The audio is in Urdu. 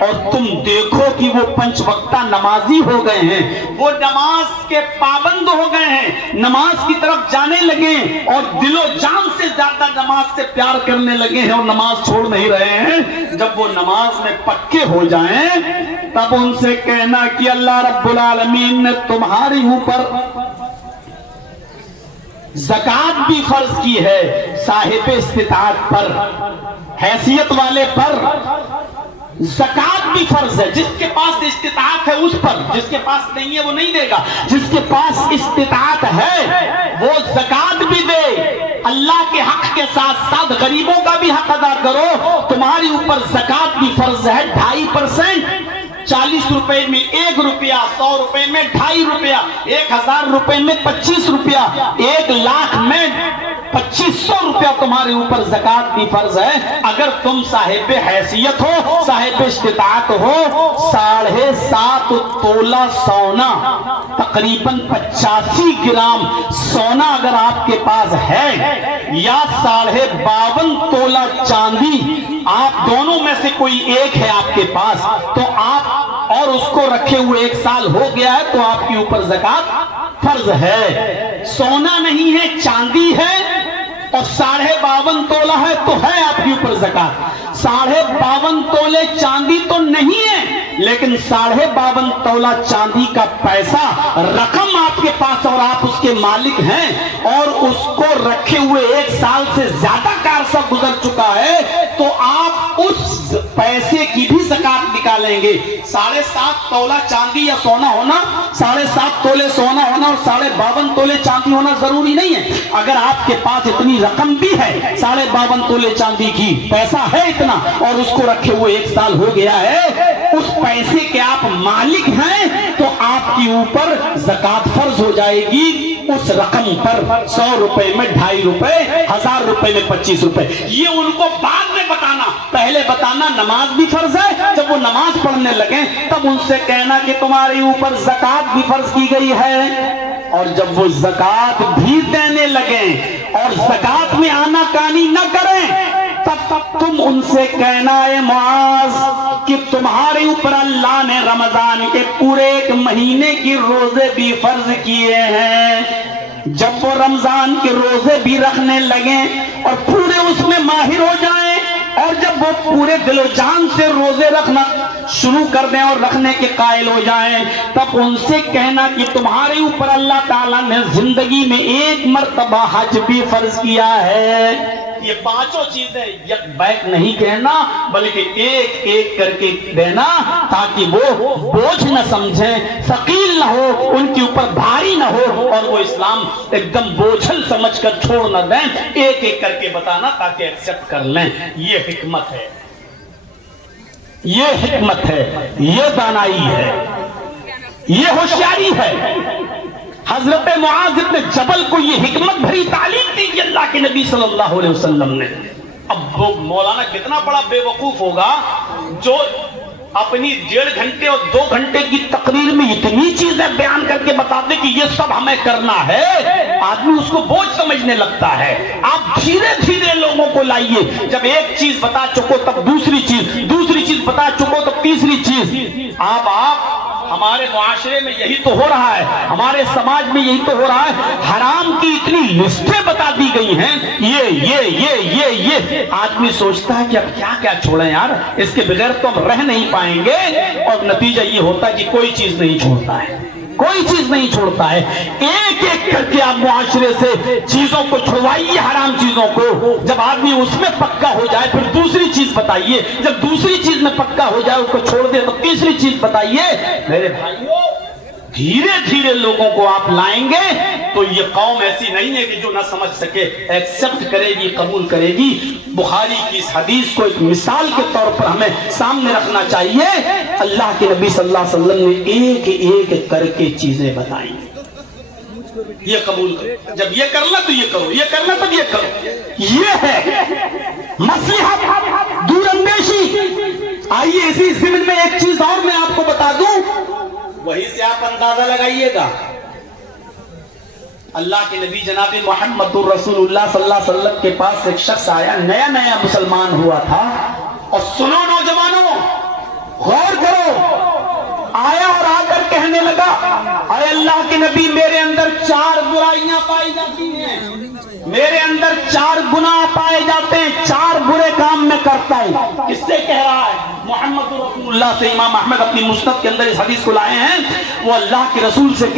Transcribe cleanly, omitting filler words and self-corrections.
اور تم دیکھو کہ وہ 5 وقتہ نمازی ہو گئے ہیں، وہ نماز کے پابند ہو گئے ہیں، نماز کی طرف جانے لگے اور دل و جان سے زیادہ نماز سے پیار کرنے لگے ہیں اور نماز چھوڑ نہیں رہے ہیں، جب وہ نماز میں پکے ہو جائیں تب ان سے کہنا کہ اللہ رب العالمین نے تمہاری اوپر زکوٰۃ بھی فرض کی ہے، صاحب استطاعت پر، حیثیت والے پر زکوٰۃ بھی فرض ہے، جس کے پاس استطاعت ہے اس پر، جس کے پاس نہیں ہے وہ نہیں دے گا، جس کے پاس استطاعت ہے وہ زکوٰۃ بھی دے، اللہ کے حق کے ساتھ ساتھ غریبوں کا بھی حق ادا کرو، تمہاری اوپر زکوٰۃ بھی فرض ہے 2.5%، 40 روپے میں 1 روپیہ، 100 روپے میں 2.5 روپیہ، 1000 روپے میں 25 روپیہ، 1 لاکھ میں 2500 روپیہ تمہارے اوپر زکوٰۃ بھی فرض ہے۔ اگر تم صاحب حیثیت ہو، صاحب استطاعت ہو، 7.5 تولہ سونا، تقریباً 85 گرام سونا اگر آپ کے پاس ہے، یا 52.5 تولہ چاندی، آپ دونوں میں سے کوئی ایک ہے آپ کے پاس، تو آپ اور اس کو رکھے ہوئے 1 سال ہو گیا ہے تو آپ کے اوپر زکوٰۃ فرض ہے۔ سونا نہیں ہے، چاندی ہے اور 52.5 تولہ ہے تو ہے آپ کے اوپر زکوٰۃ۔ 52.5 تولے چاندی تو نہیں ہے، لیکن 52.5 تولہ چاندی کا پیسہ رقم آپ کے پاس اور آپ اس کے مالک ہیں، اور اس کو رکھے ہوئے 1 سال سے زیادہ کا عرصہ گزر چکا ہے، تو آپ اس پیسے کی بھی زکوٰۃ نکالیں گے۔ 7.5 تولہ چاندی یا سونا ہونا، 7.5 تولے سونا ہونا اور 52.5 تولے چاندی ہونا ضروری نہیں ہے۔ اگر آپ کے پاس اتنی رقم بھی ہے، 52.5 تولے چاندی کی پیسہ ہے اتنا، اور اس کو رکھے ہوئے 1 سال ہو گیا ہے، اس پیسے کے آپ مالک ہیں، تو آپ کے اوپر زکوٰۃ فرض ہو جائے گی اس رقم پر، 100 روپے میں 2.5 روپے، 1000 روپے میں 25 روپے۔ یہ ان کو بعد میں بتانا، پہلے بتانا نماز بھی فرض ہے، جب وہ نماز پڑھنے لگیں تب ان سے کہنا کہ تمہارے اوپر زکوٰۃ بھی فرض کی گئی ہے، اور جب وہ زکوٰۃ بھی دینے لگیں اور زکوٰۃ میں آنا کانی نہ کریں تب تم ان سے کہنا ہے معاذ کہ تمہارے اوپر اللہ نے رمضان کے پورے 1 مہینے کی روزے بھی فرض کیے ہیں۔ جب وہ رمضان کے روزے بھی رکھنے لگیں اور پورے اس میں ماہر ہو جائیں، اور جب وہ پورے دل و جان سے روزے رکھنا شروع کر دیں اور رکھنے کے قائل ہو جائیں، تب ان سے کہنا کہ تمہارے اوپر اللہ تعالیٰ نے زندگی میں 1 مرتبہ حج بھی فرض کیا ہے۔ یہ 5 چیزیں یک بیک نہیں کہنا، بلکہ ایک ایک کر کے دینا، تاکہ وہ بوجھ نہ سمجھیں، ثقیل نہ ہو، ان کے اوپر بھاری نہ ہو، اور وہ اسلام ایک دم بوجھل سمجھ کر چھوڑ نہ دیں، ایک ایک کر کے بتانا تاکہ ایکسپٹ کر لیں۔ یہ حکمت ہے، یہ حکمت ہے، یہ دانائی ہے، یہ ہوشیاری ہے۔ حضرت معاذ ابن جبل کو یہ حکمت بھری تعلیم دی کہ اللہ کے نبی صلی اللہ علیہ وسلم نے۔ اب وہ مولانا کتنا بڑا بے وقوف ہوگا جو اپنی 1.5 گھنٹے اور 2 گھنٹے کی تقریر میں اتنی چیزیں بیان کر کے بتاتے کہ یہ سب ہمیں کرنا ہے، آدمی اس کو بوجھ سمجھنے لگتا ہے۔ آپ دھیرے دھیرے لوگوں کو لائیے، جب ایک چیز بتا چکو تب دوسری چیز بتا چکو تب تیسری چیز۔ آپ ہمارے معاشرے میں یہی تو ہو رہا ہے، ہمارے سماج میں یہی تو ہو رہا ہے، حرام کی اتنی لسٹیں بتا دی گئی ہیں، یہ آدمی سوچتا ہے کہ اب کیا کیا چھوڑیں یار، اس کے بغیر تو ہم رہ نہیں پائیں گے، اور نتیجہ یہ ہوتا ہے کہ کوئی چیز نہیں چھوڑتا ہے، کوئی چیز نہیں چھوڑتا ہے۔ ایک ایک کر کے آپ معاشرے سے چیزوں کو چھڑوائیے، حرام چیزوں کو، جب آدمی اس میں پکا ہو جائے پھر دوسری چیز بتائیے، جب دوسری چیز میں پکا ہو جائے اس کو چھوڑ دے تو تیسری چیز بتائیے۔ میرے بھائیوں، دھیرے دھیرے لوگوں کو آپ لائیں گے تو یہ قوم ایسی نہیں ہے کہ جو نہ سمجھ سکے، ایکسپٹ کرے گی، قبول کرے گی۔ بخاری کی اس حدیث کو ایک مثال کے طور پر ہمیں سامنے رکھنا چاہیے۔ اللہ کے نبی صلی اللہ علیہ وسلم نے ایک ایک کر کے چیزیں بتائیں، یہ قبول کرو، جب یہ کرنا تو یہ کرو، یہ کرنا تب یہ کرو، یہ ہے مصلحت، دور اندیشی۔ آئیے اسی ضمن میں ایک چیز اور میں آپ کو بتا دوں، وہی سے آپ اندازہ لگائیے گا۔ اللہ کے نبی جناب محمد الرسول اللہ صلی اللہ علیہ وسلم کے پاس ایک شخص آیا، نیا مسلمان ہوا تھا، اور سنو نوجوانوں، غور اے اللہ کے نبی میرے اندر 4 برائیاں پائی جاتی ہیں، میرے اندر 4 گناہ پائے جاتے ہیں، 4 برے کام میں کرتا ہوں۔ کس سے کہہ رہا ہے؟ محمد رسول اللہ سے۔ امام احمد اپنی مسند کے اندر اس حدیث کو لائے ہیں، وہ اللہ کے رسول سے کہہ